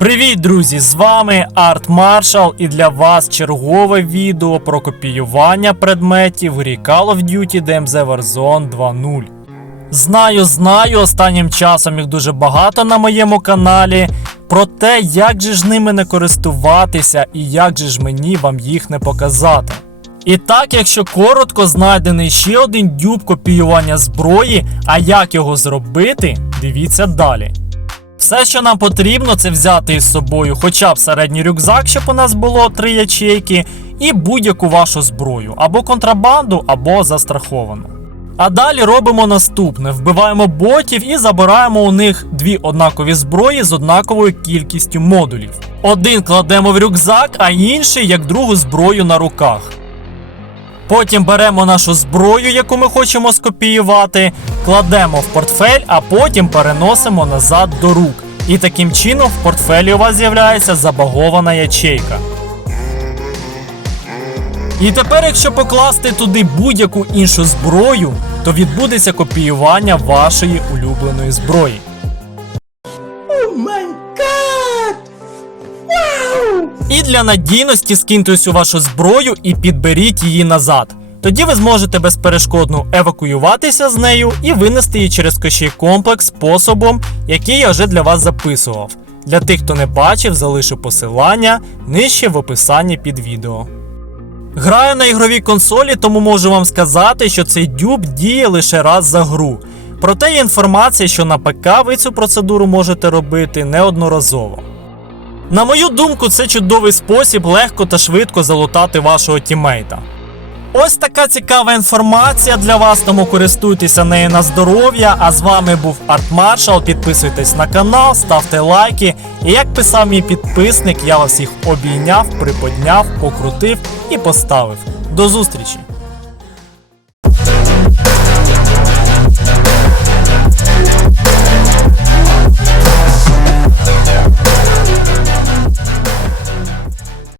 Привіт, друзі! З вами Арт Маршал і для вас чергове відео про копіювання предметів в грі Call of Duty DMZ Warzone 2.0. Знаю, знаю, останнім часом їх дуже багато на моєму каналі. Про те, як же ж ними не користуватися і як же ж мені вам їх не показати. І так, якщо коротко, знайдений ще один дюб копіювання зброї, а як його зробити, дивіться далі. Все, що нам потрібно, це взяти із собою хоча б середній рюкзак, щоб у нас було три ячейки, і будь-яку вашу зброю, або контрабанду, або застраховану. А далі робимо наступне: вбиваємо ботів і забираємо у них дві однакові зброї з однаковою кількістю модулів. Один кладемо в рюкзак, а інший як другу зброю на руках. Потім беремо нашу зброю, яку ми хочемо скопіювати, кладемо в портфель, а потім переносимо назад до рук. І таким чином в портфелі у вас з'являється забагована ячейка. І тепер, якщо покласти туди будь-яку іншу зброю, то відбудеться копіювання вашої улюбленої зброї. І для надійності скиньте усю вашу зброю і підберіть її назад. Тоді ви зможете безперешкодно евакуюватися з нею і винести її через кощей комплекс способом, який я вже для вас записував. Для тих, хто не бачив, залишу посилання нижче в описанні під відео. Граю на ігровій консолі, тому можу вам сказати, що цей дюб діє лише раз за гру. Проте є інформація, що на ПК ви цю процедуру можете робити неодноразово. На мою думку, це чудовий спосіб легко та швидко залутати вашого тімейта. Ось така цікава інформація для вас, тому користуйтеся нею на здоров'я. А з вами був Арт Маршал. Підписуйтесь на канал, ставте лайки. І як писав мій підписник, я вас всіх обійняв, приподняв, покрутив і поставив. До зустрічі!